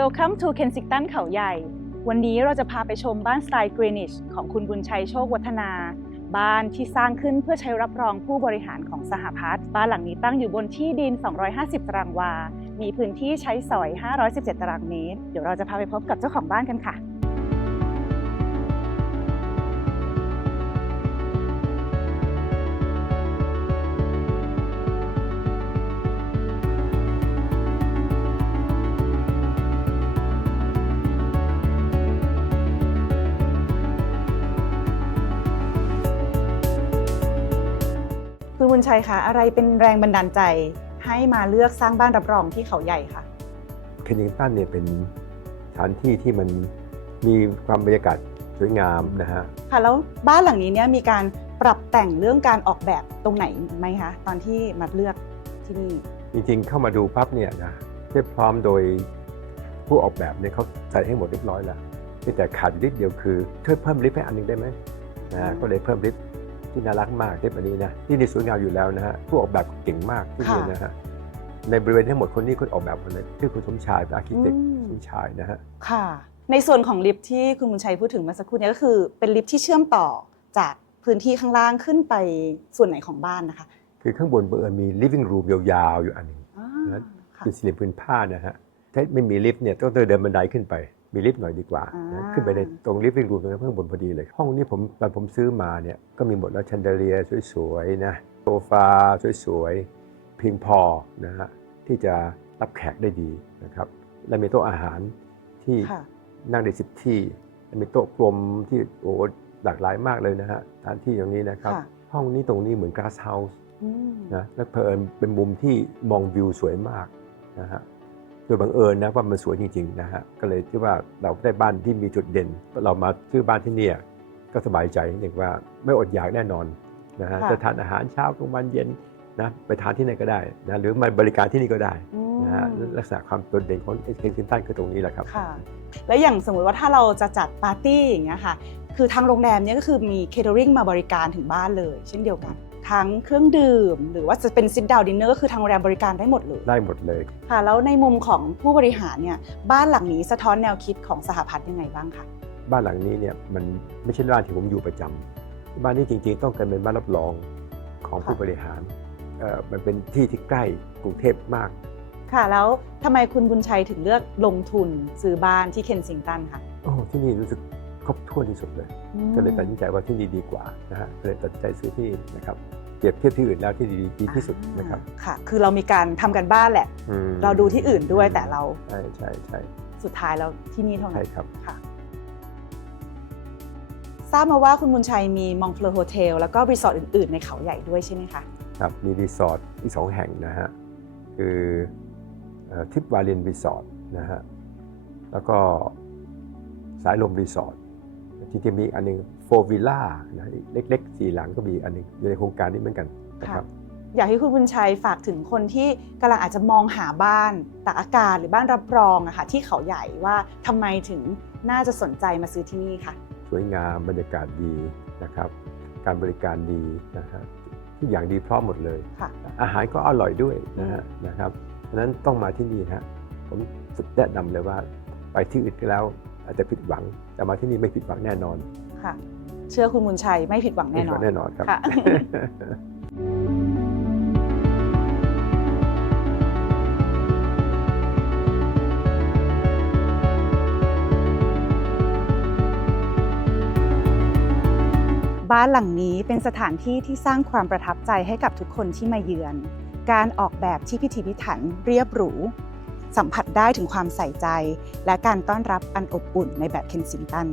Welcome to Kensington เขาใหญ่ วันนี้เราจะพาไปชมบ้านสไตล์ Greenwich ของคุณบุญชัยโชควัฒนา บ้านที่สร้างขึ้นเพื่อใช้รับรองผู้บริหารของสหพัฒน์บ้านหลังนี้ตั้งอยู่บนที่ดิน 250 ตารางวา มีพื้นที่ใช้สอย 517 ตารางเมตร เดี๋ยวเราจะพาไปพบกับเจ้าของบ้านกันค่ะ บุญชัยคะอะไรเป็นแรงบันดาลใจ ให้มาเลือกสร้างบ้านรับรองที่เขาใหญ่ค่ะเคนนิงตันเนี่ยเป็นสถานที่ที่มันมีความบรรยากาศสวยงามนะฮะค่ะแล้วบ้านหลังนี้เนี่ยมีการปรับแต่งเรื่องการออกแบบตรงไหนไหมคะตอนที่มาเลือกที่นี่จริงๆเข้ามาดูปั๊บเนี่ยนะเรียบพร้อมโดยผู้ออกแบบเนี่ยเขาใส่ให้หมดเรียบร้อยแล้วมีแต่ขาดอยู่นิดเดียวคือช่วยเพิ่มลิฟต์ให้อันหนึงได้ไหมนะฮะอืมก็เลยเพิ่มลิฟต์ ที่น่ารักมากลิฟต์อันนี้นะที่นี่สวยงามอยู่แล้วนะฮะผู้ออกแบบเก่งมากที่นี่นะฮะในบริเวณทั้งหมดคนนี้คนออกแบบหมดเลยชื่อคุณสมชายเป็นอาร์เคเต็กอืมสมชายนะฮะค่ะ ในส่วนของลิฟต์ที่คุณบุญชัยพูดถึงเมื่อสักครู่เนี้ก็คือเป็นลิฟต์ที่เชื่อมต่อจากพื้นที่ข้างล่างขึ้นไปส่วนไหนของบ้านนะคะ คือข้างบนเบอร์มี living room ยาวๆอยู่อันหนึงอ่านะค่ะเป็นสี่เหลี่ยมพื้นผ้านะฮะถ้าไม่มีลิฟต์เนี่ยต้องเดินบันไดขึ้นไป มีลิฟต์หน่อยดีกว่านะอ่าขึ้นไปในตรงลิฟต์รูมตรงนั้นเพิ่งบนพอดีเลย ห้องนี้ผมตอนผมซื้อมาเนี่ยก็มีหมดแล้วชันเดเลียสวยๆนะโซฟาสวยๆเพียงพอนะฮะที่จะรับแขกได้ดีนะครับและมีโต๊ะอาหารที่ค่ะนั่งได้สิบที่และมีโต๊ะกลมที่โอ้หลากหลายมากเลยนะฮะสถานที่อย่างนี้นะครับค่ะห้องนี้ตรงนี้เหมือนก a s สเฮาส์อืมนะและเพลินเป็นมุมที่มองวิวสวยมากนะฮะ โดยบังเอิญนะว่ามันสวยจริงๆนะฮะก็เลยที่ว่าเราได้บ้านที่มีจุดเด่น เรามาซื้อบ้านที่เนี่ยก็สบายใจนิดนึงว่าไม่อดอยากแน่นอนนะฮะค่ะจะทานอาหารเช้ากลางวันเย็นนะไปทานที่ไหนก็ได้นะหรือมาบริการที่นี่ก็ได้อืมนะฮะลักษณะความโดดเด่นของเอเคนซินตันคือตรงนี้แหละครับค่ะแล้วอย่างสมมุติว่าถ้าเราจะจัดปาร์ตี้อย่างเงี้ยค่ะคือทางโรงแรมเนี่ยก็คือมีเคเ e อริงมาบริการถึงบ้านเลย เช่นเดียวกัน ทั้งเครื่องดื่ม หรือว่าจะเป็นซิ t ดาวดินเนอร์ก็คือทางโรงแรมบริการได้หมดเลยได้หมดเลยค่ะ แล้วในมุมของผู้บริหารเนี่ยบ้านหลังนี้สะท้อนแนวคิดของสหพัฒน์ยังไงบ้างคะบ้านหลังนี้เนี่ยมันไม่ใช่บ้านที่ผมอยู่ประจำบ้านนี้จริง ๆ ต้องการเป็นบ้านรับรองของผู้ค่ะบริหารเอ่อมันเป็นที่ที่ใกล้กรุงเทพมาก ค่ะแล้วทำไมคุณบุญชัยถึงเลือกลงทุนซื้อบ้านที่เคนซิงตันคะโอ้ที่นี่รู้สึก ครบถ้วนที่สุดเลย ก็เลยตัดสินใจว่าที่นี่ดีกว่านะฮะก็เลยตัดสินใจซื้อที่นี่นะครับเปรียบเทียบที่อื่นแล้วที่ดีดีที่สุดนะครับค่ะคือเรามีการทำกันบ้านแหละอืมเราดูที่อื่นด้วยแต่เราใช่ใช่ใช่สุดท้ายแล้วที่นี่เท่านั้ใช่นครับค่ะทราบมาว่าคุณบุญชัยมีมอง f ล e โฮเทลแล้วก็รีสอร์ทอื่นๆ ในเขาใหญ่ด้วยใช่ไหมคะครับมีรีสอร์ทอีกสองแห่งนะฮะคือทิปวาเลนรีสอร์ทนะฮะแล้วก็สายลมรีสอร์ท ที่จะมีอีกอันหนึงโฟวิลล่านะเล็กๆสี่หลังก็มีอีกอันหนึงอยู่ในโครงการนี้เหมือนกันนะครับอยากให้คุณบุญชัยฝากถึงคนที่กำลังอาจจะมองหาบ้านตากอากาศหรือบ้านรับรองอะค่ะที่เขาใหญ่ว่าทำไมถึงน่าจะสนใจมาซื้อที่นี่ค่ะ สวยงามบรรยากาศดีนะครับ การบริการดีนะฮะทุกอย่างดีพร้อมหมดเลยค่ะอาหารก็อร่อยด้วยนะฮะนะครับฉะนั้นต้องมาที่นี่ฮะผมสุดแนะนำเลยว่าไปที่อื่นก็แล้ว อาจจะผิดหวัง แต่มาที่นี่ไม่ผิดหวังแน่นอนค่ะ เชื่อคุณบุญชัยไม่ผิดหวังไม่แน่ผิดนอนหวังแน่นอนครับค่ะบ้านหลังนี้เป็นสถานที่ที่สร้างความประทับใจให้กับทุกคนที่มาเยือน การออกแบบที่พิถีพิถันเรียบหรู สัมผัสได้ถึงความใส่ใจ และการต้อนรับอันอบอุ่นในแบบเคนซิงตัน